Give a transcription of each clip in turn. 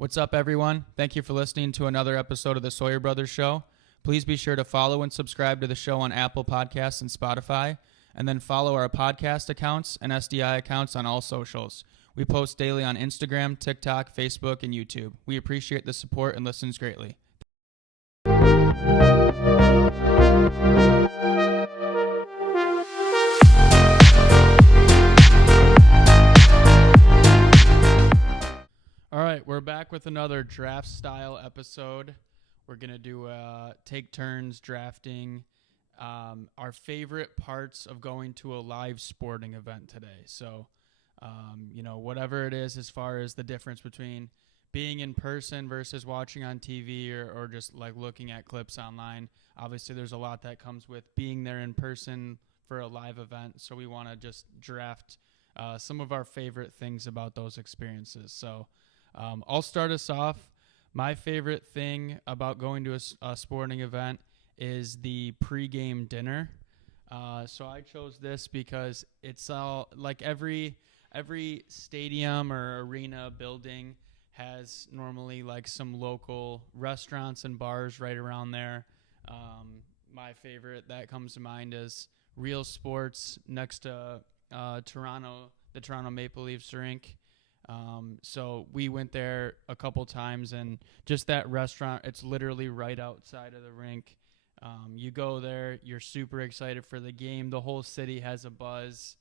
What's up, everyone? Thank you for listening to another episode of the Sawyer Brothers Show. Please be sure to follow and subscribe to the show on Apple Podcasts and Spotify, and then follow our podcast accounts and SDI accounts on all socials. We post daily on Instagram, TikTok, Facebook, and YouTube. We appreciate the support and listens greatly. All right, we're back with another draft style episode. We're going to do take turns drafting our favorite parts of going to a live sporting event today. So, whatever it is as far as the difference between being in person versus watching on TV or just like looking at clips online. Obviously, there's a lot that comes with being there in person for a live event. So we want to just draft some of our favorite things about those experiences. So I'll start us off. My favorite thing about going to a sporting event is the pregame dinner. So I chose this because it's all like every stadium or arena building has normally like some local restaurants and bars right around there. My favorite that comes to mind is Real Sports next to the Toronto Maple Leafs rink. So we went there a couple times, and just that restaurant, it's literally right outside of the rink. You go there, you're super excited for the game. The whole city has a buzz.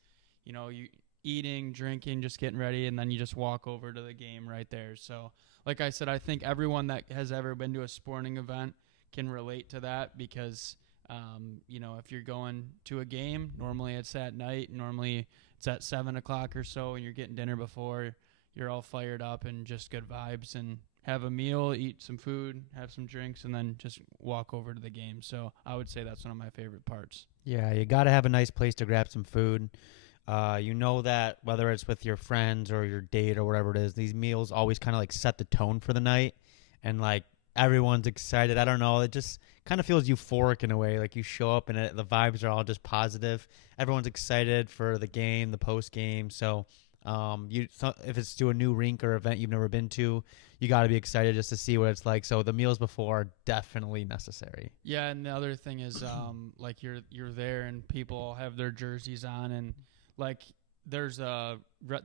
You eating, drinking, just getting ready, and then you just walk over to the game right there. So, like I said, I think everyone that has ever been to a sporting event can relate to that because, if you're going to a game, normally it's at night. Normally it's at 7 o'clock or so, and you're getting dinner before. You're all fired up and just good vibes, and have a meal, eat some food, have some drinks, and then just walk over to the game. So I would say that's one of my favorite parts. Yeah, you got to have a nice place to grab some food. That whether it's with your friends or your date or whatever it is, these meals always kind of like set the tone for the night, and like everyone's excited. I don't know, it just kind of feels euphoric in a way. Like you show up and the vibes are all just positive. Everyone's excited for the game, the post game. So if it's to a new rink or event you've never been to, you got to be excited just to see what it's like. So the meals before are definitely necessary. Yeah, and the other thing is like you're there and people have their jerseys on, and like there's the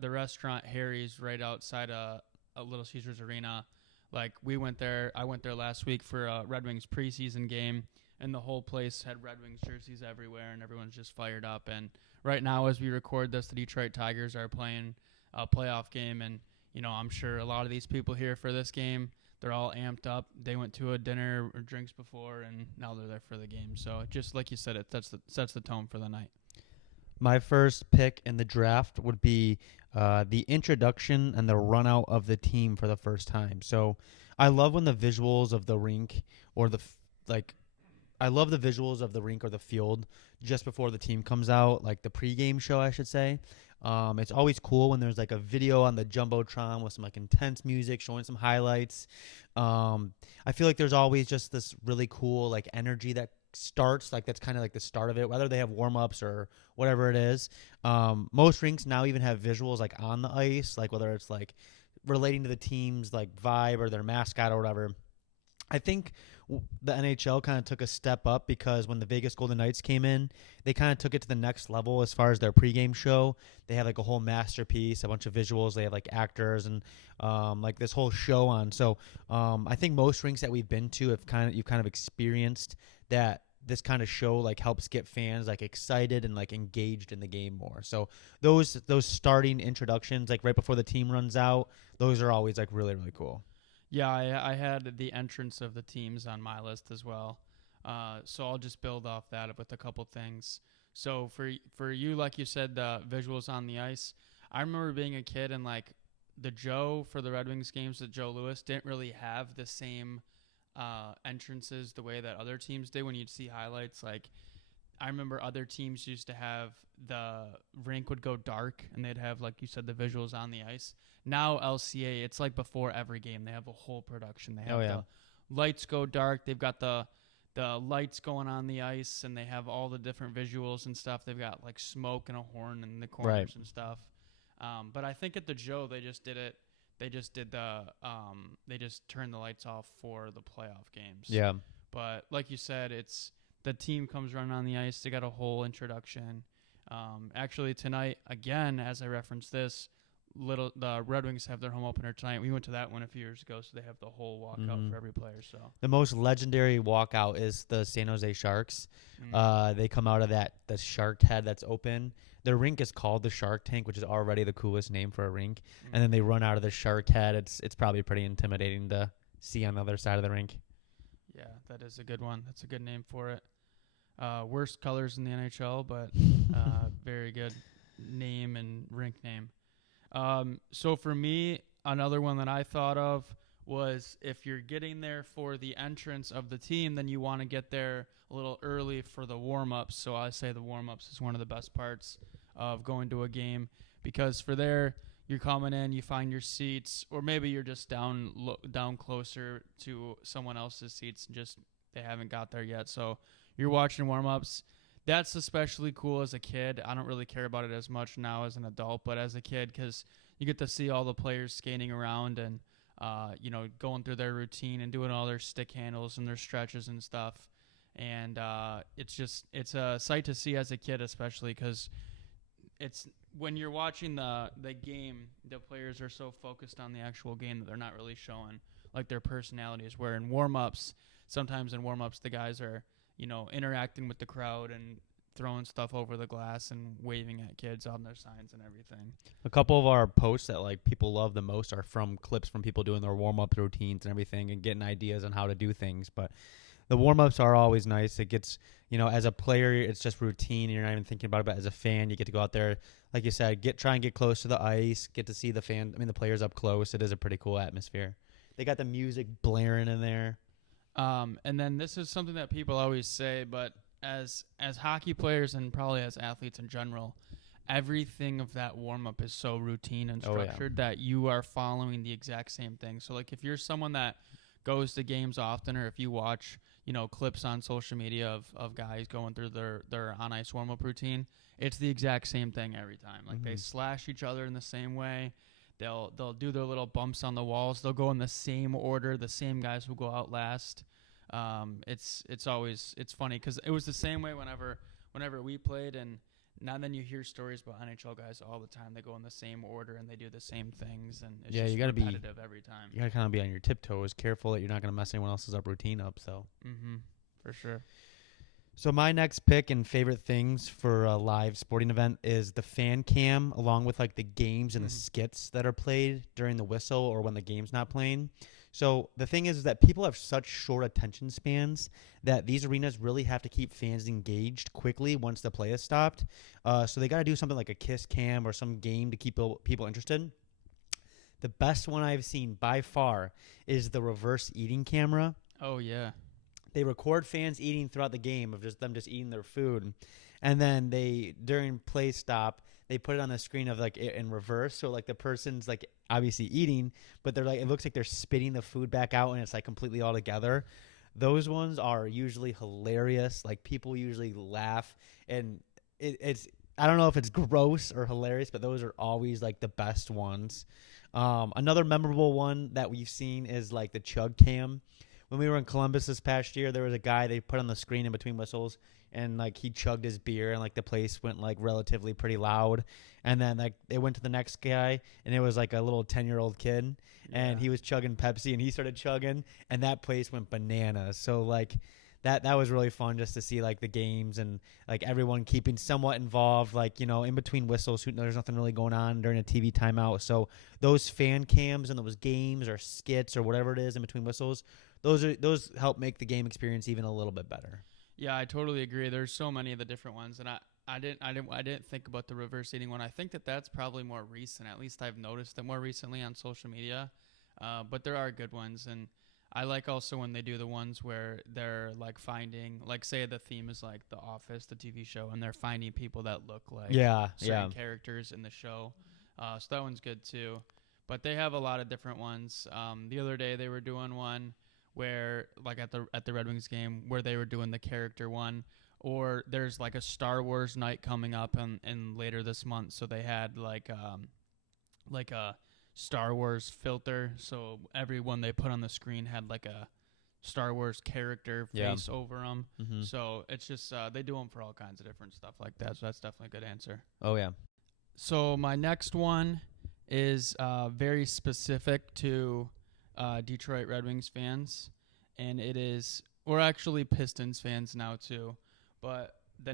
restaurant Harry's right outside a Little Caesars Arena. Like I went there last week for a Red Wings preseason game, and the whole place had Red Wings jerseys everywhere, and everyone's just fired up. And right now, as we record this, the Detroit Tigers are playing a playoff game, and I'm sure a lot of these people here for this game, they're all amped up. They went to a dinner or drinks before, and now they're there for the game. So just like you said, it sets the tone for the night. My first pick in the draft would be the introduction and the run out of the team for the first time. So I love when the visuals of the rink or I love the visuals of the rink or the field just before the team comes out, like the pregame show, I should say. It's always cool when there's like a video on the Jumbotron with some like intense music showing some highlights. I feel like there's always just this really cool like energy that starts, like that's kind of like the start of it, whether they have warm-ups or whatever it is. Most rinks now even have visuals like on the ice, like whether it's like relating to the team's like vibe or their mascot or whatever. I think the NHL kind of took a step up because when the Vegas Golden Knights came in, they kind of took it to the next level as far as their pregame show. They have like a whole masterpiece, a bunch of visuals. They have like actors and like this whole show on. So I think most rinks that we've been to you've kind of experienced that this kind of show like helps get fans like excited and like engaged in the game more. So those starting introductions like right before the team runs out, those are always like really, really cool. Yeah, I had the entrance of the teams on my list as well. So I'll just build off that with a couple things. So for you, like you said, the visuals on the ice, I remember being a kid and like the Joe for the Red Wings games, the Joe Louis didn't really have the same entrances the way that other teams did when you'd see highlights. Like I remember other teams used to have the rink would go dark and they'd have, like you said, the visuals on the ice. Now LCA, it's like before every game they have a whole production. They have the lights go dark. They've got the lights going on the ice, and they have all the different visuals and stuff. They've got like smoke and a horn in the corners and stuff. But I think at the Joe they just did it they just did they just turned the lights off for the playoff games. Yeah. But like you said, it's the team comes running on the ice. They got a whole introduction. Actually tonight, again, as I referenced this, the Red Wings have their home opener tonight. We went to that one a few years ago, so they have the whole walkout for every player. So the most legendary walkout is the San Jose Sharks. They come out of the shark head that's open. Their rink is called the Shark Tank, which is already the coolest name for a rink. And then they run out of the shark head. It's probably pretty intimidating to see on the other side of the rink. Yeah, that is a good one. That's a good name for it. Worst colors in the NHL, but very good name and rink name. So for me, another one that I thought of was if you're getting there for the entrance of the team, then you want to get there a little early for the warm-ups. So I say the warm-ups is one of the best parts of going to a game, because for there, you're coming in, you find your seats, or maybe you're just down closer to someone else's seats and just they haven't got there yet. So you're watching warm-ups. That's especially cool as a kid. I don't really care about it as much now as an adult, but as a kid, because you get to see all the players skating around and, going through their routine and doing all their stick handles and their stretches and stuff. And it's a sight to see as a kid, especially because it's when you're watching the game, the players are so focused on the actual game that they're not really showing like their personalities. Where in warm-ups, sometimes in warm-ups, the guys are interacting with the crowd and throwing stuff over the glass and waving at kids on their signs and everything. A couple of our posts that like people love the most are from clips from people doing their warm-up routines and everything and getting ideas on how to do things. But the warm-ups are always nice. It gets, as a player, it's just routine. And you're not even thinking about it. But as a fan, you get to go out there, like you said, try and get close to the ice, get to see the players up close. It is a pretty cool atmosphere. They got the music blaring in there. And then this is something that people always say, but as hockey players and probably as athletes in general, everything of that warm-up is so routine and structured that you are following the exact same thing. So, like, if you're someone that goes to games often, or if you watch, clips on social media of guys going through their on-ice warm-up routine, it's the exact same thing every time. Like, they slash each other in the same way. They'll do their little bumps on the walls. They'll go in the same order. The same guys will go out last. It's funny because it was the same way whenever we played, and now then you hear stories about NHL guys all the time. They go in the same order and they do the same things, and it's just you gotta repetitive every time. You gotta kind of be on your tiptoes, careful that you're not gonna mess anyone else's routine up. So, for sure. So my next pick and favorite things for a live sporting event is the fan cam, along with like the games and the skits that are played during the whistle or when the game's not playing. So the thing is that people have such short attention spans that these arenas really have to keep fans engaged quickly once the play is stopped. So they got to do something like a kiss cam or some game to keep people interested. The best one I've seen by far is the reverse eating camera. Oh, yeah. They record fans eating throughout the game of just them eating their food. And then during play stop, they put it on the screen of like in reverse. So like the person's like obviously eating, but they're like, it looks like they're spitting the food back out and it's like completely all together. Those ones are usually hilarious. Like people usually laugh, and it's, I don't know if it's gross or hilarious, but those are always like the best ones. Another memorable one that we've seen is like the chug cam. When we were in Columbus this past year, there was a guy they put on the screen in between whistles, and like he chugged his beer, and like the place went like relatively pretty loud. And then like they went to the next guy, and it was like a little 10-year-old kid, and he was chugging Pepsi, and he started chugging, and that place went bananas. So like that was really fun just to see like the games and like everyone keeping somewhat involved, like, in between whistles, there's nothing really going on during a TV timeout. So those fan cams and those games or skits or whatever it is in between whistles, those help make the game experience even a little bit better. Yeah, I totally agree. There's so many of the different ones, and I didn't think about the reverse eating one. I think that's probably more recent. At least I've noticed it more recently on social media. But there are good ones, and I like also when they do the ones where they're like finding, like say the theme is like The Office, the TV show, and they're finding people that look like certain characters in the show. So that one's good too. But they have a lot of different ones. The other day they were doing one where like at the Red Wings game where they were doing the character one, or there's like a Star Wars night coming up and later this month, so they had like a Star Wars filter, so everyone they put on the screen had like a Star Wars character face over them. Mm-hmm. So it's just they do them for all kinds of different stuff like that. So that's definitely a good answer. Oh yeah. So my next one is very specific to Detroit Red Wings fans, and it is we're actually Pistons fans now too. But my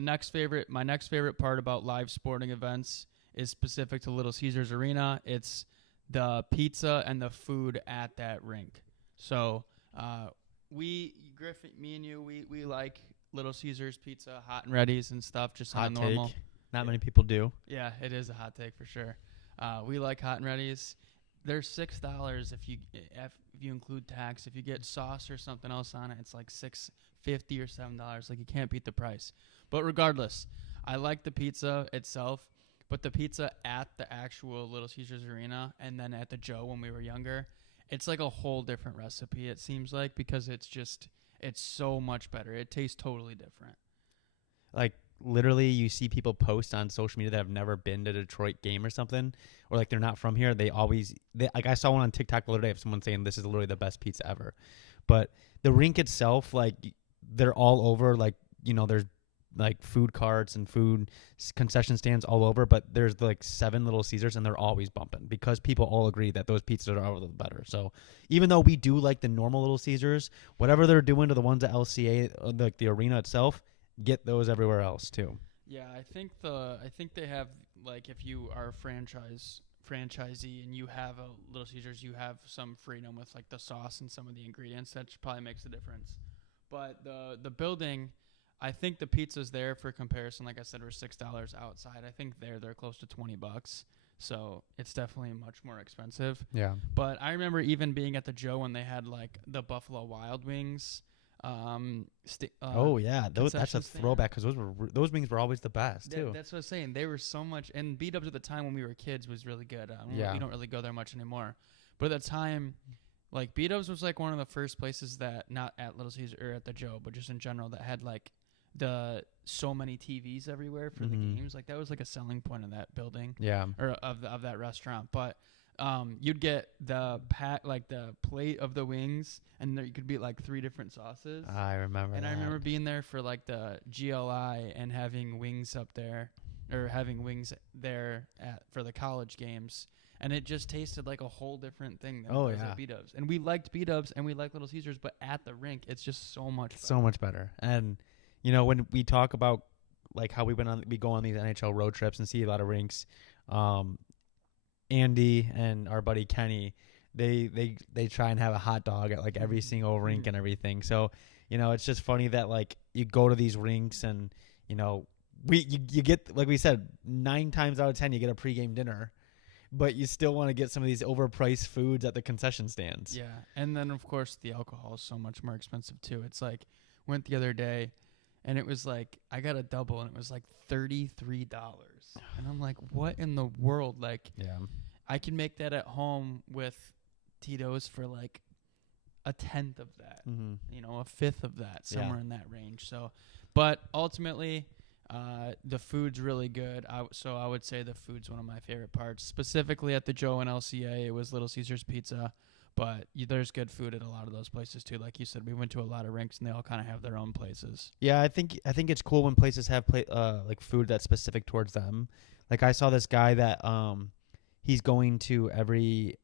next favorite part about live sporting events is specific to Little Caesars Arena. It's the pizza and the food at that rink. So Griff, me and you, we like Little Caesars pizza, hot and ready's and stuff, just Hot on normal. take. Not many people do. Yeah, it is a hot take for sure. We like hot and ready's. They're $6 if you include tax. If you get sauce or something else on it, it's like $6.50 or $7. Like, you can't beat the price. But regardless, I like the pizza itself, but the pizza at the actual Little Caesars Arena and then at the Joe when we were younger, it's like a whole different recipe, it seems like, because it's so much better. It tastes totally different. Like, literally, you see people post on social media that have never been to a Detroit game or something, or like they're not from here. Like, I saw one on TikTok the other day of someone saying this is literally the best pizza ever. But the rink itself, like, they're all over. Like, there's like food carts and food concession stands all over, but there's like 7 Little Caesars and they're always bumping because people all agree that those pizzas are all the better. So even though we do like the normal Little Caesars, whatever they're doing to the ones at LCA, like the arena itself, get those everywhere else too. Yeah, I think they have, like, if you are a franchisee and you have a Little Caesars, you have some freedom with like the sauce and some of the ingredients. That probably makes a difference. But the building, I think the pizza's there for comparison. Like I said, we're $6 outside. I think they're close to $20. So it's definitely much more expensive. Yeah. But I remember even being at the Joe when they had like the Buffalo Wild Wings. Oh yeah, that's a throwback because those wings were always the best too. That's what I was saying. They were so much, and B-Dubs at the time when we were kids was really good. We don't really go there much anymore. But at the time, like, B-Dubs was like one of the first places that, not at Little Caesar or at the Joe, but just in general, that had like so many TVs everywhere for the games. Like, that was like a selling point of that building. Yeah. Or of that restaurant. But you'd get the plate of the wings, and there you could be like 3 different sauces. I remember. And I remember being there for like the GLI and having wings up there, or having wings there for the college games, and it just tasted like a whole different thing than it was at B-Dubs. And we liked B-Dubs and we liked Little Caesars, but at the rink, it's just so much better. So much better. And when we talk about like how we go on these NHL road trips and see a lot of rinks, Andy and our buddy Kenny, they try and have a hot dog at like every single rink and everything. So, it's just funny that like you go to these rinks and, you get, like we said, 9 times out of 10 you get a pregame dinner, but you still want to get some of these overpriced foods at the concession stands. Yeah. And then of course the alcohol is so much more expensive too. It's like, went the other day and it was like, I got a double and it was like $33. And I'm like, what in the world? Like, yeah, I can make that at home with Tito's for like a 10th of that, a 5th of that, somewhere in that range. So, but ultimately, the food's really good. So I would say the food's one of my favorite parts. Specifically at the Joe and LCA, it was Little Caesars Pizza. But there's good food at a lot of those places too. Like you said, we went to a lot of rinks and they all kind of have their own places. Yeah, I think it's cool when places have like food that's specific towards them. Like I saw this guy that he's going to every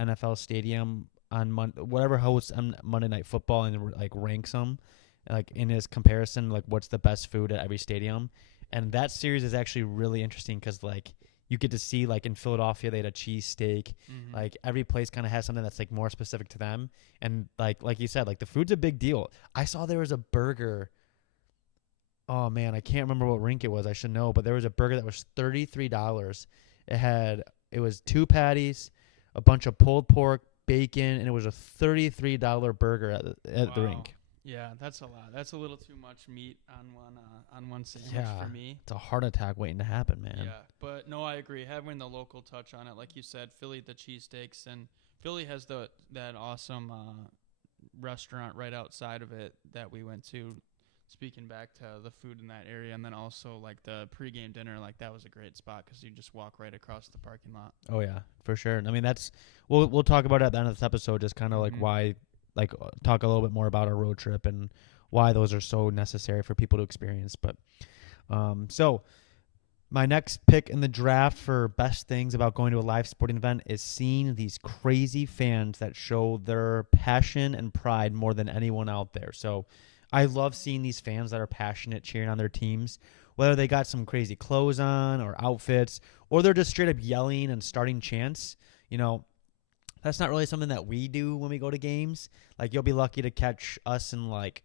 NFL stadium on whatever hosts on Monday Night Football and like ranks them, like in his comparison, like what's the best food at every stadium. And that series is actually really interesting because like you get to see, like in Philadelphia, they had a cheesesteak. Like every place kind of has something that's like more specific to them. And like you said, like the food's a big deal. I saw there was a burger. Oh man, I can't remember what rink it was. I should know, but there was a burger that was $33. It was 2 patties, a bunch of pulled pork, bacon, and it was a $33 burger at the rink. Yeah, that's a lot. That's a little too much meat on one sandwich for me. It's a heart attack waiting to happen, man. Yeah, but no, I agree. Having the local touch on it, like you said, Philly, the cheesesteaks, and Philly has that awesome restaurant right outside of it that we went to. speaking back to the food in that area, and then also like the pregame dinner, like that was a great spot because you just walk right across the parking lot. Oh yeah, for sure. I mean, we'll talk about it at the end of this episode, just kind of like why, like talk a little bit more about our road trip and why those are so necessary for people to experience. But so my next pick in the draft for best things about going to a live sporting event is seeing these crazy fans that show their passion and pride more than anyone out there. So I love seeing these fans that are passionate cheering on their teams, whether they got some crazy clothes on or outfits, or they're just straight up yelling and starting chants. You know, that's not really something that we do when we go to games. Like, you'll be lucky to catch us and like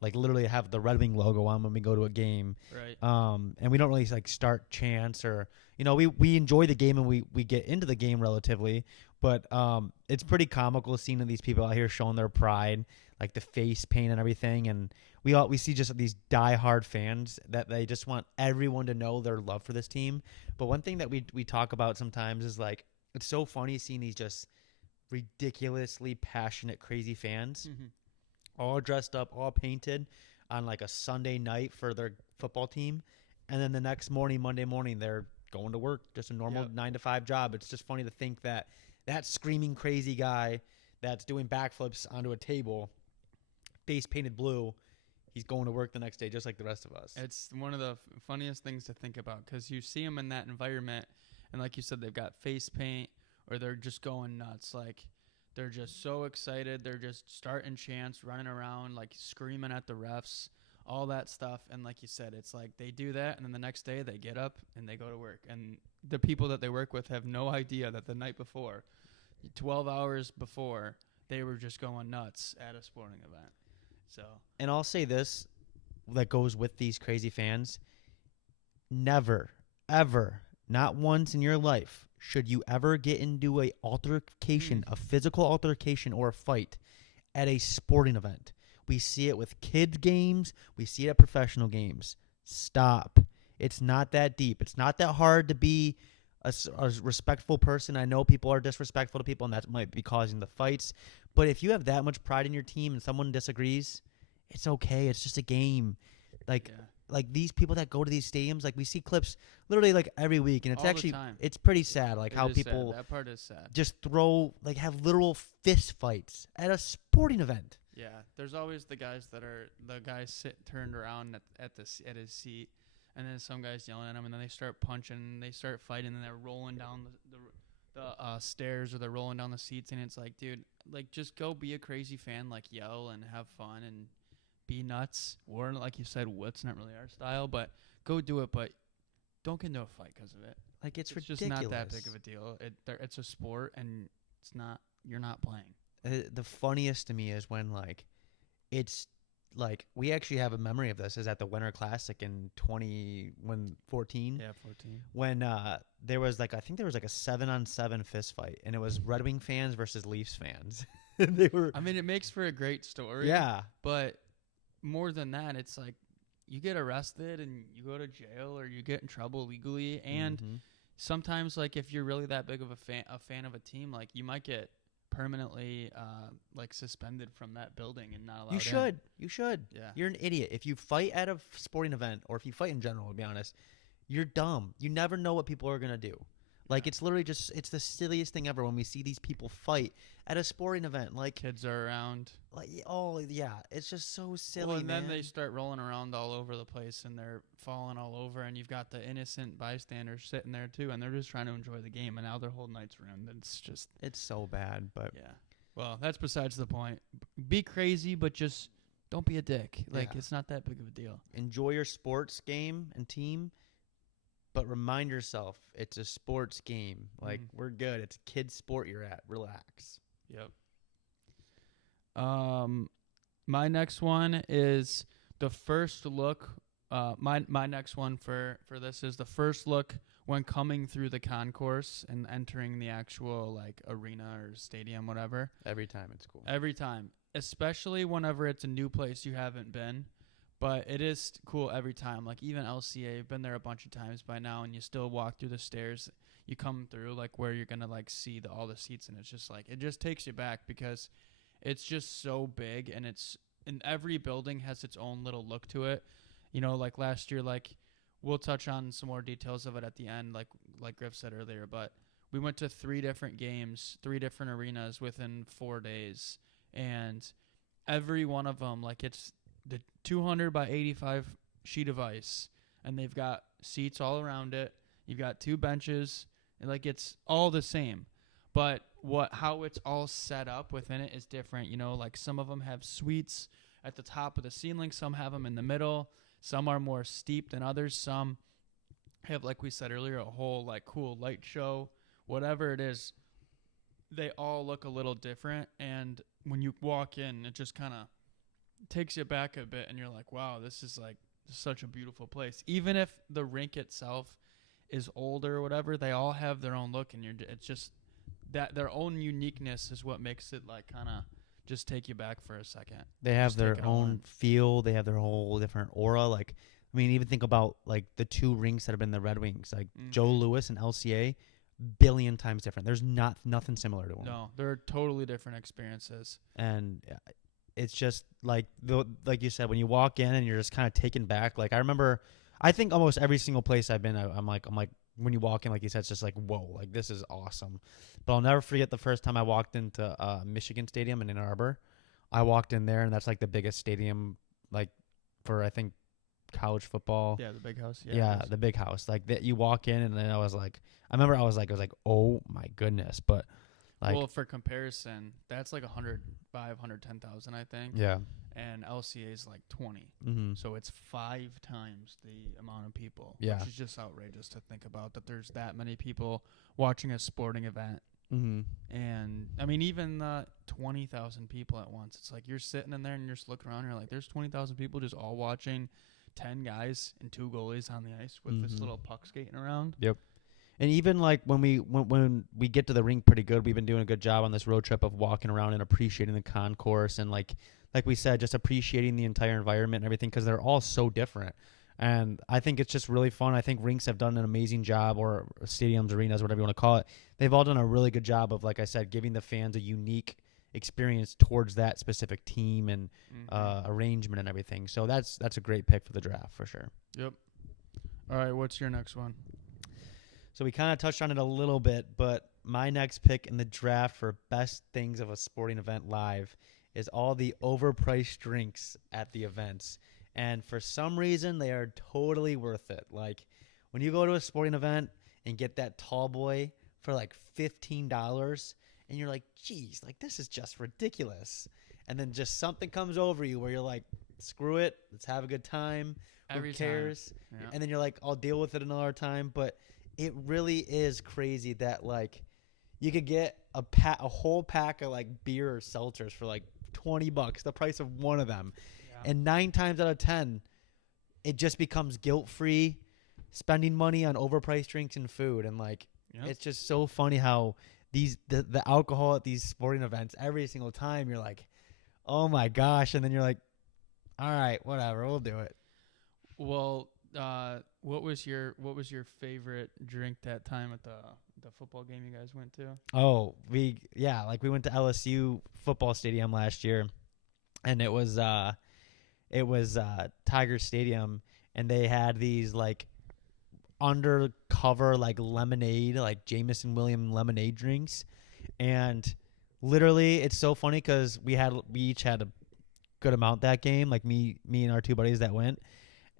literally have the Red Wing logo on when we go to a game. Right. And we don't really like start chants or, you know, we enjoy the game and we get into the game relatively, but it's pretty comical seeing these people out here showing their pride, like the face paint and everything. And we see just these diehard fans that they just want everyone to know their love for this team. But one thing that we talk about sometimes is like, it's so funny seeing these just ridiculously passionate, crazy fans. Mm-hmm. All dressed up, all painted on like a Sunday night for their football team. And then the next morning, Monday morning, they're going to work, just a normal 9-to-5 job. It's just funny to think that screaming crazy guy that's doing backflips onto a table, face painted blue, he's going to work the next day just like the rest of us. It's one of the funniest things to think about because you see them in that environment, and like you said, they've got face paint or they're just going nuts. Like, they're just so excited. They're just starting chants, running around, like screaming at the refs, all that stuff. And like you said, it's like they do that, and then the next day they get up and they go to work. And the people that they work with have no idea that the night before, 12 hours before, they were just going nuts at a sporting event. So, and I'll say this that goes with these crazy fans. Never, ever, not once in your life, should you ever get into a altercation, a physical altercation or a fight at a sporting event. We see it with kids games. We see it at professional games. Stop. It's not that deep. It's not that hard to be a respectful person. I know people are disrespectful to people, and that might be causing the fights. But if you have that much pride in your team and someone disagrees, it's okay. It's just a game. Like these people that go to these stadiums, like we see clips literally like every week, and it's all actually the time. It's pretty sad, like It how is people sad. That part is sad. just have literal fist fights at a sporting event. Yeah, there's always the guys turned around at his seat, and then some guys yelling at him, and then they start punching, and they start fighting, and they're rolling down the stairs, or they're rolling down the seats, and it's like, dude, like, just go be a crazy fan, like, yell and have fun and be nuts. Or like you said, what's not really our style, but go do it, but don't get into a fight because of it. Like, it's ridiculous. Just not that big of a deal. It's a sport, and you're not playing. The funniest to me is when it's like we actually have a memory of this is at the Winter Classic in 2014. Yeah, 14. When there was I think there was a 7-on-7 fist fight, and it was Red Wing fans versus Leafs fans. They were. I mean, it makes for a great story. Yeah, but more than that, it's like you get arrested and you go to jail or you get in trouble legally, and sometimes, like, if you're really that big of a fan of a team, like, you might get permanently suspended from that building and not allowed in. You should. Yeah. You're an idiot. If you fight at a sporting event, or if you fight in general, to be honest, you're dumb. You never know what people are going to do. Like, it's literally it's the silliest thing ever when we see these people fight at a sporting event. Like, kids are around. Like, oh, yeah. It's just so silly, well, and man. then they start rolling around all over the place, and they're falling all over, and you've got the innocent bystanders sitting there, too, and they're just trying to enjoy the game, and now their whole night's ruined. It's so bad, but... Yeah. Well, that's besides the point. Be crazy, but just don't be a dick. Like, it's not that big of a deal. Enjoy your sports game and team, but remind yourself it's a sports game. Like, we're good. It's a kid's sport you're at. Relax. Yep. My next one is the first look. My next one for this is the first look when coming through the concourse and entering the actual arena or stadium, whatever. Every time it's cool. Every time, especially whenever it's a new place you haven't been. But it is cool every time. Like, even LCA, I've been there a bunch of times by now, and you still walk through the stairs. You come through where you're gonna see all the seats, and it's just it just takes you back because it's just so big, and it's and every building has its own little look to it. You know, like last year, like we'll touch on some more details of it at the end, like Griff said earlier. But we went to 3 different games, 3 different arenas within 4 days, and every one of them, like it's the 200 by 85 sheet of ice, and they've got seats all around it. You've got 2 benches, and like it's all the same. But how it's all set up within it is different. You know, like some of them have suites at the top of the ceiling. Some have them in the middle. Some are more steep than others. Some have, like we said earlier, a whole like cool light show. Whatever it is, they all look a little different. And when you walk in, it just kind of takes you back a bit, and you're like, wow, this is like such a beautiful place. Even if the rink itself is older or whatever, they all have their own look, and it's just that their own uniqueness is what makes it like kind of just take you back for a second. They have their own feel. They have their whole different aura. Like, I mean, even think about like the 2 rinks that have been the Red Wings, like Joe Louis and LCA, billion times different. There's nothing similar to them. No, they're totally different experiences. And it's just like you said, when you walk in and you're just kind of taken back. Like I remember, I think almost every single place I've been, I'm like when you walk in, like you said, it's just like, whoa, like this is awesome. But I'll never forget the first time I walked into Michigan Stadium in Ann Arbor. I walked in there, and that's like the biggest stadium, like for I think college football. Yeah, the big house. Yeah, the big house. Like that, you walk in, and then I was like, oh my goodness. But like, well, for comparison, that's like 110,000, I think. Yeah. And LCA is like 20. Mm-hmm. So it's 5 times the amount of people. Yeah. Which is just outrageous to think about, that there's that many people watching a sporting event. Mm-hmm. And I mean, even 20,000 people at once. It's like you're sitting in there and you're just looking around and you're like, there's 20,000 people just all watching 10 guys and 2 goalies on the ice with this little puck skating around. Yep. And even like when we get to the rink pretty good, we've been doing a good job on this road trip of walking around and appreciating the concourse and like we said, just appreciating the entire environment and everything, because they're all so different. And I think it's just really fun. I think rinks have done an amazing job, or stadiums, arenas, whatever you want to call it. They've all done a really good job of, like I said, giving the fans a unique experience towards that specific team and arrangement and everything. So that's a great pick for the draft for sure. Yep. All right, what's your next one? So we kind of touched on it a little bit, but my next pick in the draft for best things of a sporting event live is all the overpriced drinks at the events. And for some reason, they are totally worth it. Like, when you go to a sporting event and get that tall boy for like $15, and you're like, geez, like this is just ridiculous. And then just something comes over you where you're like, screw it, let's have a good time. Who cares? Yeah. And then you're like, I'll deal with it another time. But it really is crazy that like you could get a whole pack of like beer or seltzers for like $20, the price of one of them. Yeah. And 9 times out of 10, it just becomes guilt-free spending money on overpriced drinks and food. And like, it's just so funny how the alcohol at these sporting events, every single time you're like, oh my gosh. And then you're like, all right, whatever, we'll do it. Well, what was your favorite drink that time at the football game you guys went to? Oh, we went to LSU football stadium last year, and it was Tiger Stadium, and they had these like undercover like lemonade, like Jameson William lemonade drinks, and literally it's so funny because we each had a good amount that game, like me and our 2 buddies that went.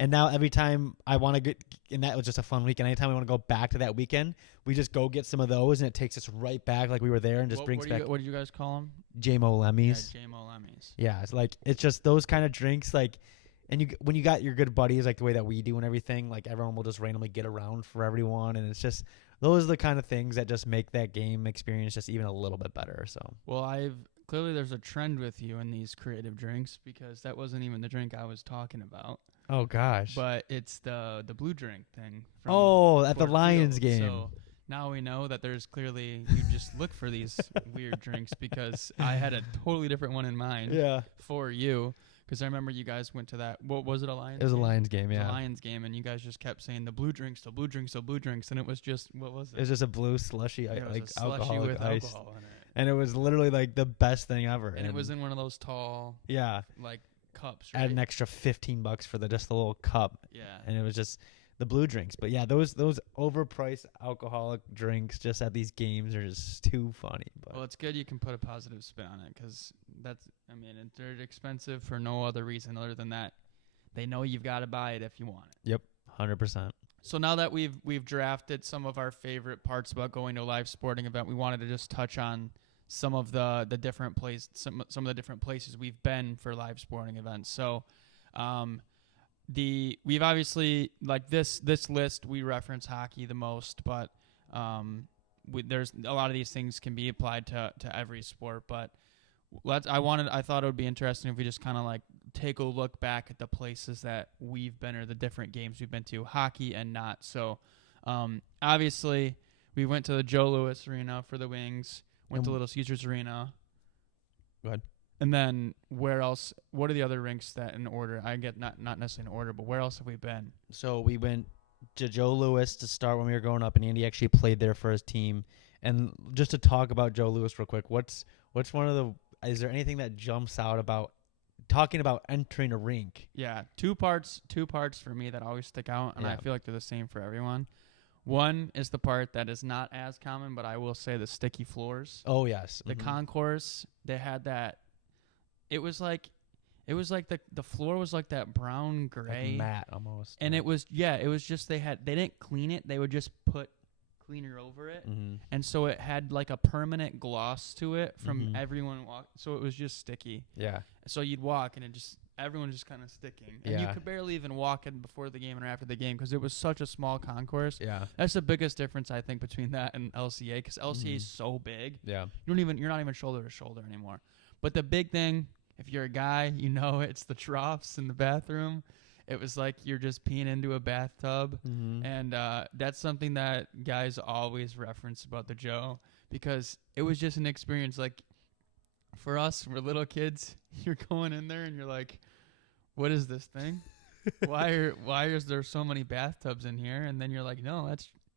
And now every time I want to get, and that was just a fun weekend. Anytime we want to go back to that weekend, we just go get some of those, and it takes us right back like we were there, and just brings back. What did you guys call them? JMO Lemmies. Yeah, JMO Lemmies. Yeah, it's just those kind of drinks, like, and when you got your good buddies, like the way that we do and everything, like everyone will just randomly get around for everyone, and it's just those are the kind of things that just make that game experience just even a little bit better. So. Well, clearly there's a trend with you in these creative drinks, because that wasn't even the drink I was talking about. Oh gosh! But it's the blue drink thing. At the Lions game. So now we know that there's clearly, you just look for these weird drinks, because I had a totally different one in mind. Yeah. For you, because I remember you guys went to that. What was it? A Lions? It was a Lions game. Yeah. It was a Lions game, and you guys just kept saying the blue drinks, the blue drinks, the blue drinks, and it was just, what was it? It was just a blue slushy, like slushy with ice. Alcohol in it. And it was literally like the best thing ever. And it was in one of those tall, yeah, like cups, right? add an extra $15 for just the little cup. Yeah. And it was just the blue drinks. But yeah, those overpriced alcoholic drinks just at these games are just too funny. But Well, it's good you can put a positive spin on it because they're expensive for no other reason other than that. They know you've got to buy it if you want it. Yep, 100%. So now that we've drafted some of our favorite parts about going to a live sporting event, we wanted to just touch on some of the different some of the different places we've been for live sporting events. So, we've obviously like this list we reference hockey the most, but there's a lot of these things can be applied to every sport. But I thought it would be interesting if we just kind of like take a look back at the places that we've been or the different games we've been to, hockey and not. So, obviously we went to the Joe Louis Arena for the Wings, went to Little Caesars Arena. Go ahead. And then where else? What are the other rinks that in order? I get not necessarily in order, but where else have we been? So we went to Joe Louis to start when we were growing up, and Andy actually played there for his team. And just to talk about Joe Louis real quick, what's one of the? Is there anything that jumps out about talking about entering a rink? Yeah, two parts for me that always stick out, and Yeah. I feel like they're the same for everyone. One is the part that is not as common, but I will say the sticky floors. Oh yes, The concourse, they had that. It was like the floor was like that brown gray like matte almost, and it was just they didn't clean it. They would just put cleaner over it, and so it had like a permanent gloss to it from everyone so it was just sticky. Yeah. So you'd walk and everyone just kind of sticking, and you could barely even walk in before the game or after the game because it was such a small concourse. Yeah. That's the biggest difference I think between that and LCA because LCA is so big. Yeah. You're not even shoulder to shoulder anymore. But the big thing, if you're a guy, it's the troughs in the bathroom. It was like you're just peeing into a bathtub. And that's something that guys always reference about the Joe because it was just an experience. Like for us, we're little kids. You're going in there and you're like, what is this thing? why is there so many bathtubs in here? And then you're like, no,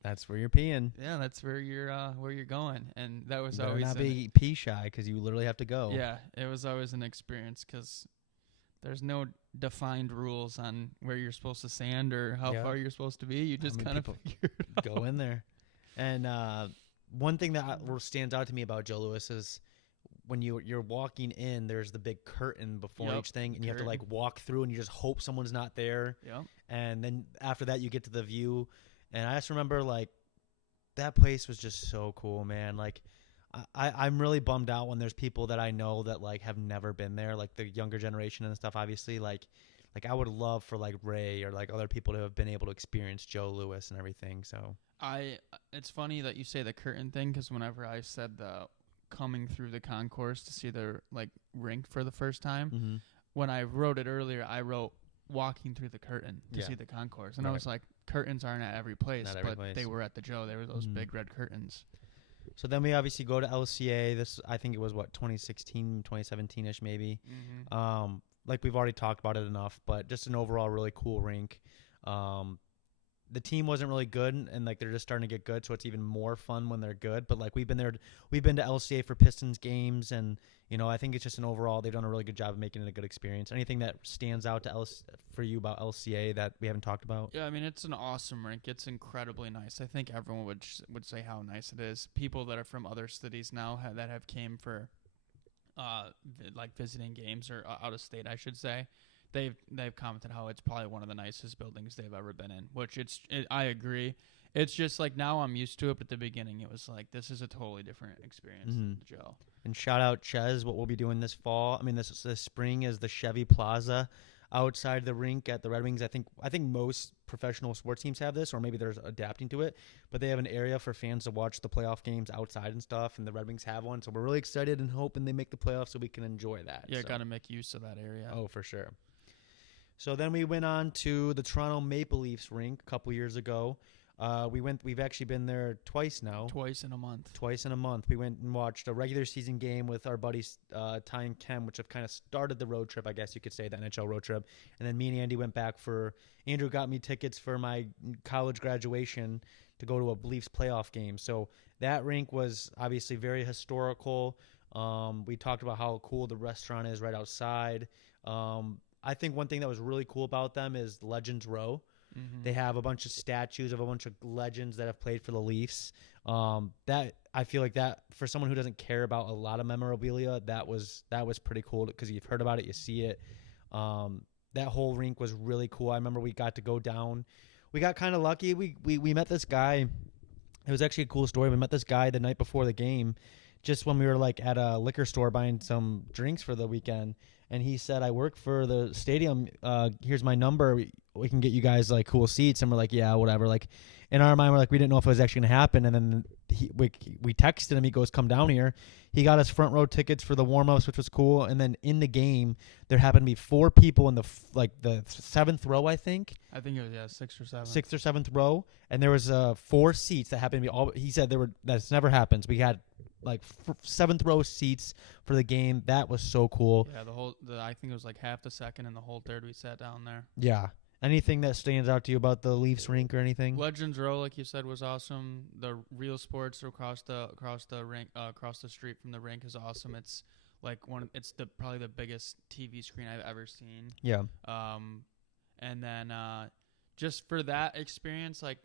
that's where you're peeing. Yeah, that's where you're going. And that was Better always not be pee shy because you literally have to go. Yeah, it was always an experience because there's no defined rules on where you're supposed to stand or how far you're supposed to be. You just kind of figure it out. Go in there. And one thing that stands out to me about Joe Louis is when you're walking in, there's the big curtain before each thing, and you have to like walk through, and you just hope someone's not there. Yep. And then after that, you get to the view, and I just remember like that place was just so cool, man. Like I'm really bummed out when there's people that I know that like have never been there, like the younger generation and stuff. Obviously, like I would love for like Ray or like other people to have been able to experience Joe Louis and everything. So it's funny that you say the curtain thing because whenever I said the coming through the concourse to see the like rink for the first time, when I wrote it earlier, I wrote walking through the curtain to see the concourse, and I was like, curtains aren't at every place, they were at the Joe. They were those big red curtains. So then we obviously go to LCA. I think it was 2016, 2017-ish maybe. Like we've already talked about it enough, but just an overall really cool rink. The team wasn't really good, and like they're just starting to get good, so it's even more fun when they're good. But like we've been to LCA for Pistons games, and I think it's just an overall they've done a really good job of making it a good experience. Anything that stands out for you about LCA that we haven't talked about? Yeah, I mean it's an awesome rink. It's incredibly nice. I think everyone would say how nice it is. People that are from other cities now that have came for like visiting games or out of state, I should say. They've commented how it's probably one of the nicest buildings they've ever been in, which I agree. It's just like now I'm used to it, but at the beginning it was like this is a totally different experience than the Joe. And shout out Ches, what we'll be doing this fall. I mean this spring is the Chevy Plaza outside the rink at the Red Wings. I think most professional sports teams have this, or maybe they're adapting to it, but they have an area for fans to watch the playoff games outside and stuff, and the Red Wings have one, so we're really excited and hoping they make the playoffs so we can enjoy that. Yeah, got to make use of that area. Oh, for sure. So then we went on to the Toronto Maple Leafs rink a couple years ago. We've actually been there twice now. Twice in a month. We went and watched a regular season game with our buddies Ty and Kem, which have kind of started the road trip, I guess you could say, the NHL road trip. And then me and Andy went back Andrew got me tickets for my college graduation to go to a Leafs playoff game. So that rink was obviously very historical. We talked about how cool the restaurant is right outside. I think one thing that was really cool about them is Legends Row. Mm-hmm. They have a bunch of statues of a bunch of legends that have played for the Leafs. That I feel like that for someone who doesn't care about a lot of memorabilia, that was pretty cool because you've heard about it, you see it. That whole rink was really cool. I remember we got to go down. We got kind of lucky. We met this guy. It was actually a cool story. We met this guy the night before the game, just when we were like at a liquor store buying some drinks for the weekend. And he said, I work for the stadium. Here's my number. We can get you guys like cool seats. And we're like, yeah, whatever. Like in our mind, we're like, we didn't know if it was actually going to happen. And then we texted him. He goes, come down here. He got us front row tickets for the warm-ups, which was cool. And then in the game, there happened to be 4 people in the 7th row, I think. I think it was 6th or 7th. 6th or 7th row. And there was 4 seats that happened to be all. He said that's never happens. We had like 7th row seats for the game. That was so cool. Yeah, I think it was like half the second and the whole third we sat down there. Yeah. Anything that stands out to you about the Leafs rink or anything? Legends Row, like you said, was awesome. The Real Sports across the rink, across the street from the rink is awesome. It's like it's probably the biggest TV screen I've ever seen. Yeah. And then just for that experience, like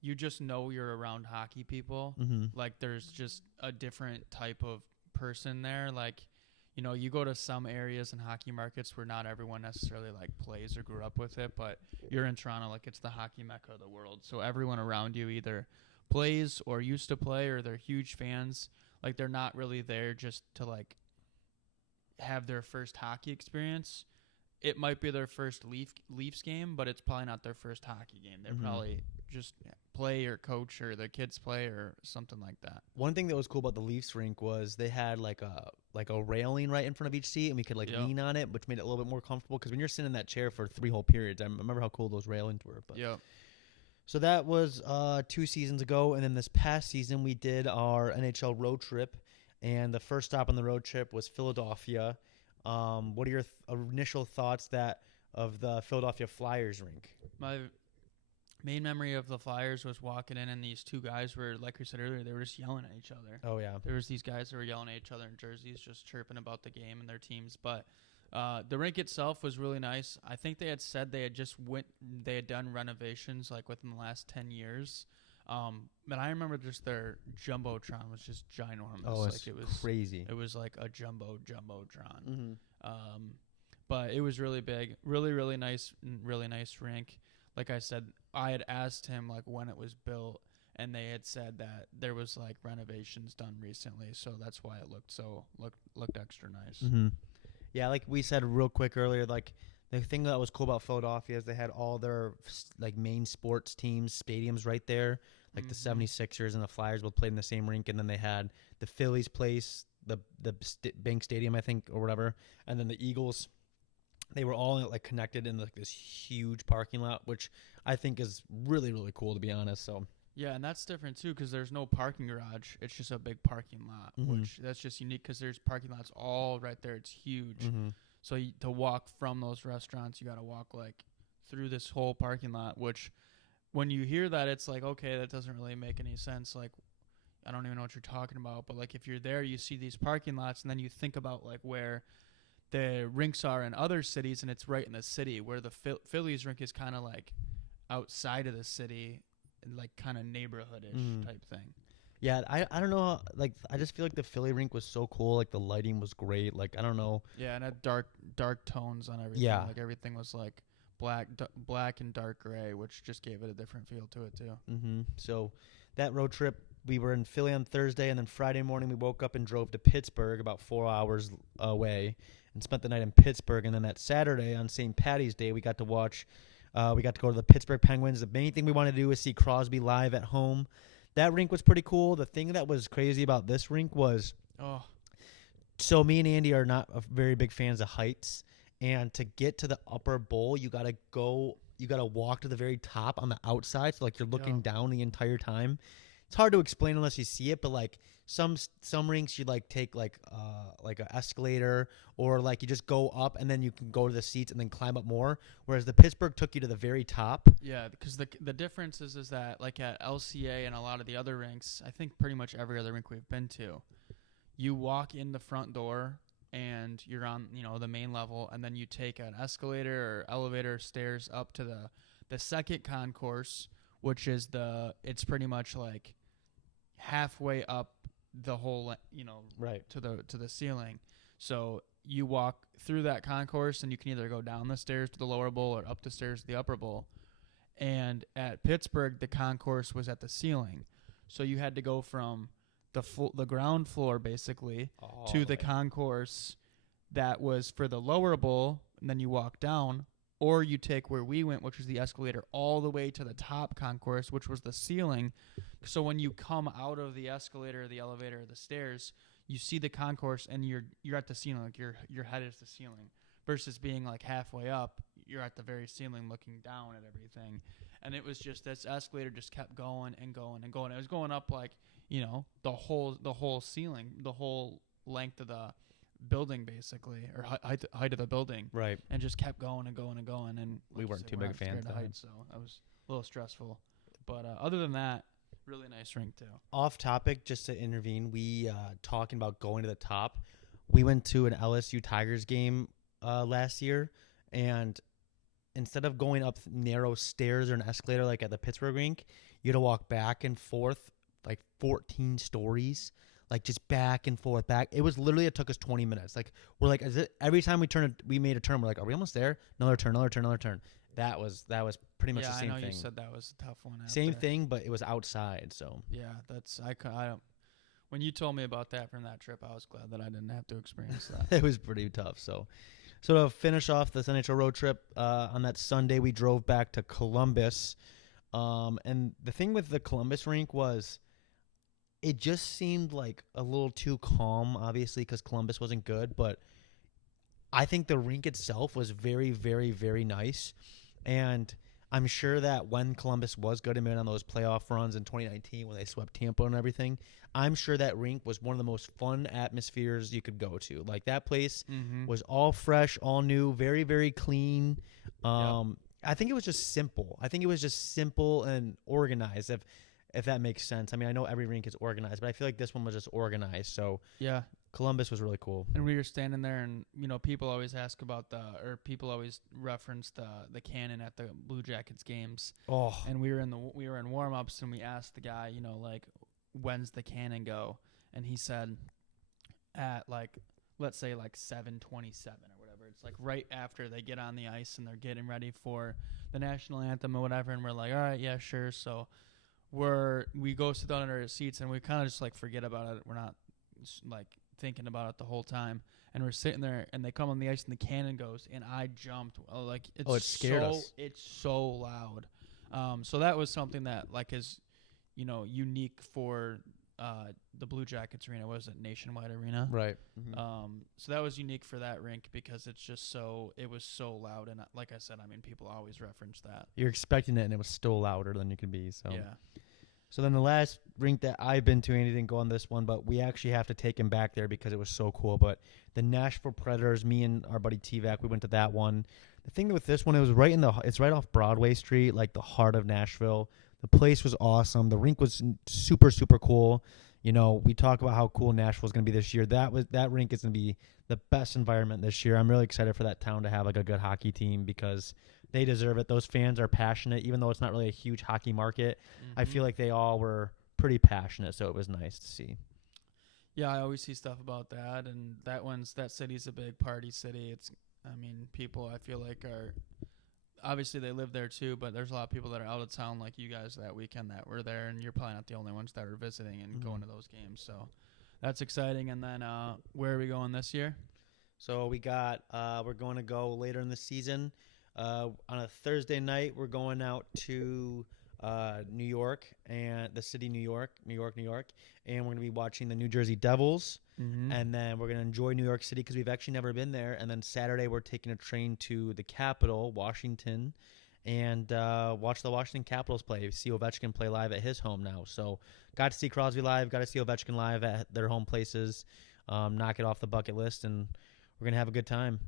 you just know you're around hockey people. Mm-hmm. Like there's just a different type of person there. Like, you know, you go to some areas in hockey markets where not everyone necessarily like plays or grew up with it, but you're in Toronto, like it's the hockey mecca of the world. So everyone around you either plays or used to play or they're huge fans. Like they're not really there just to like have their first hockey experience. It might be their first Leafs game, but it's probably not their first hockey game. They're probably just play or coach or their kids play or something like that. One thing that was cool about the Leafs rink was they had like a railing right in front of each seat, and we could like lean on it, which made it a little bit more comfortable. Because when you're sitting in that chair for 3 whole periods, I remember how cool those railings were. But so that was 2 seasons ago, and then this past season we did our NHL road trip, and the first stop on the road trip was Philadelphia. What are your initial thoughts of the Philadelphia Flyers rink? My main memory of the Flyers was walking in, and these 2 guys were, like we said earlier, they were just yelling at each other. Oh, yeah. There was these guys that were yelling at each other in jerseys, just chirping about the game and their teams. But the rink itself was really nice. I think they had said they had done renovations like within the last 10 years. But I remember just their jumbotron was just ginormous. Oh, like it was crazy. It was like a jumbotron. Mm-hmm. But it was really big, really nice rink. Like I said, I had asked him like when it was built, and they had said that there was like renovations done recently, so that's why it looked extra nice. Mm-hmm. Yeah, like we said real quick earlier, like the thing that was cool about Philadelphia is they had all their like main sports teams stadiums right there. Like the 76ers and the Flyers both played in the same rink, and then they had the Phillies place, the Bank Stadium, I think, or whatever, and then the Eagles. They were all like connected in like this huge parking lot, which I think is really, really cool, to be honest. So yeah, and that's different too because there's no parking garage. It's just a big parking lot, which that's just unique because there's parking lots all right there. It's huge. So to walk from those restaurants, you got to walk like through this whole parking lot, which when you hear that, it's like, okay, that doesn't really make any sense. Like, I don't even know what you're talking about. But like if you're there, you see these parking lots, and then you think about like where the rinks are in other cities, and it's right in the city, where the Phillies rink is kind of like outside of the city, like kind of neighborhoodish type thing. Yeah, I don't know. Like I just feel like the Philly rink was so cool. Like the lighting was great. Like I don't know. Yeah, and it had dark tones on everything. Yeah, like everything was like black and dark gray, which just gave it a different feel to it too. So that road trip, we were in Philly on Thursday, and then Friday morning we woke up and drove to Pittsburgh, about 4 hours away, and spent the night in Pittsburgh. And then that Saturday on St. Patty's Day, we got to go to the Pittsburgh Penguins. The main thing we wanted to do was see Crosby live at home. That rink was pretty cool. The thing that was crazy about this rink was, so me and Andy are not very big fans of heights, and to get to the upper bowl, you gotta walk to the very top on the outside, so like you're looking down the entire time. It's hard to explain unless you see it, but like some rinks you like take like an escalator, or like you just go up and then you can go to the seats and then climb up more. Whereas the Pittsburgh took you to the very top. Yeah, because the difference is that like at LCA and a lot of the other rinks, I think pretty much every other rink we've been to, you walk in the front door and you're on, the main level, and then you take an escalator or elevator stairs up to the second concourse, which is it's pretty much like halfway up the whole, Right. to the ceiling. So you walk through that concourse, and you can either go down the stairs to the lower bowl or up the stairs to the upper bowl. And at Pittsburgh, the concourse was at the ceiling, so you had to go from the ground floor basically to the concourse that was for the lower bowl, and then you walk down, or you take where we went, which was the escalator, all the way to the top concourse, which was the ceiling. So when you come out of the escalator, or the elevator, or the stairs, you see the concourse, and you're at the ceiling, like your head is the ceiling, versus being like halfway up, you're at the very ceiling looking down at everything. And it was just, this escalator just kept going and going and going. It was going up like, the whole ceiling, the whole length of the building basically, or height of the building. Right. And just kept going and going and going. And we weren't too big fans of height, so that was a little stressful. But other than that, really nice rink too. Off topic, just to intervene, we talking about going to the top. We went to an LSU Tigers game last year, and instead of going up narrow stairs or an escalator like at the Pittsburgh rink, you had to walk back and forth like 14 stories, like just back and forth back. It was literally, it took us 20 minutes. Like, we're like, every time we made a turn, we're like, are we almost there? Another turn. That was pretty much the same thing. I know you said that was a tough one. Same thing, but it was outside. So yeah, I don't. When you told me about that from that trip, I was glad that I didn't have to experience that. It was pretty tough. So to finish off this NHL road trip, on that Sunday we drove back to Columbus, and the thing with the Columbus rink was, it just seemed like a little too calm, obviously, because Columbus wasn't good. But I think the rink itself was very, very, very nice. And I'm sure that when Columbus was good and made on those playoff runs in 2019 when they swept Tampa and everything, I'm sure that rink was one of the most fun atmospheres you could go to. Like, that place was all fresh, all new, very, very clean. I think it was just simple. I think it was just simple and organized, if that makes sense. I mean, I know every rink is organized, but I feel like this one was just organized. So yeah, Columbus was really cool. And we were standing there, and people always ask about people always reference the cannon at the Blue Jackets games. Oh, and we were in warm ups, and we asked the guy, like, when's the cannon go? And he said at let's say 7:27 or whatever. It's like right after they get on the ice and they're getting ready for the national anthem or whatever. And we're like, all right, yeah, sure. So we go sit down in our seats, and we kind of just forget about it. We're not thinking about it the whole time, and we're sitting there, and they come on the ice, and the cannon goes, and I jumped. It scared us. It's so loud. So that was something that is, unique for the Blue Jackets arena. What was it, Nationwide Arena? Right. So that was unique for that rink because it was so loud, and like I said, I mean, people always reference that. You're expecting it, and it was still louder than you could be. So yeah. So then the last rink that I've been to, Andy didn't go on this one, but we actually have to take him back there because it was so cool. But the Nashville Predators, me and our buddy T-Vac, we went to that one. The thing with this one, it's right off Broadway Street, like the heart of Nashville. The place was awesome. The rink was super, super cool. We talk about how cool Nashville's going to be this year. That rink is going to be the best environment this year. I'm really excited for that town to have a good hockey team because they deserve it. Those fans are passionate, even though it's not really a huge hockey market. I feel like they all were pretty passionate, so it was nice to see. Yeah, I always see stuff about that, and that city's a big party city. People I feel like are obviously they live there too, but there's a lot of people that are out of town like you guys that weekend that were there, and you're probably not the only ones that are visiting and going to those games. So that's exciting. And then where are we going this year? So we got we're going to go later in the season. On a Thursday night, we're going out to New York and the city, New York, and we're going to be watching the New Jersey Devils. And then we're going to enjoy New York City because we've actually never been there. And then Saturday, we're taking a train to the capital, Washington, and watch the Washington Capitals play. See Ovechkin play live at his home now. So got to see Crosby live, got to see Ovechkin live at their home places. Knock it off the bucket list, and we're going to have a good time.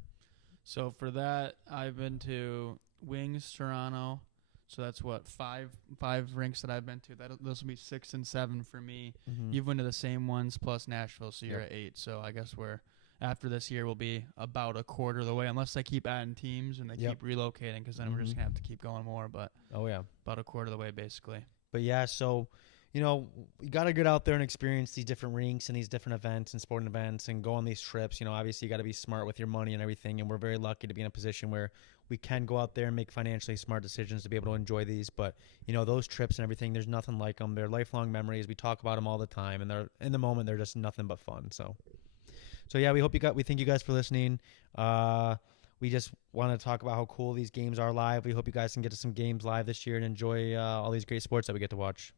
So for that, I've been to Wings, Toronto. So that's five rinks that I've been to. Those will be 6 and 7 for me. You've been to the same ones plus Nashville, so you're at 8. So I guess we're after this year, we'll be about a quarter of the way, unless they keep adding teams and they keep relocating, because then we're just going to have to keep going more. But about a quarter of the way, basically. But yeah, so, you got to get out there and experience these different rinks and these different events and sporting events and go on these trips. Obviously you got to be smart with your money and everything. And we're very lucky to be in a position where we can go out there and make financially smart decisions to be able to enjoy these. But, those trips and everything, there's nothing like them. They're lifelong memories. We talk about them all the time, and they're in the moment, they're just nothing but fun. So yeah, we thank you guys for listening. We just want to talk about how cool these games are live. We hope you guys can get to some games live this year and enjoy all these great sports that we get to watch.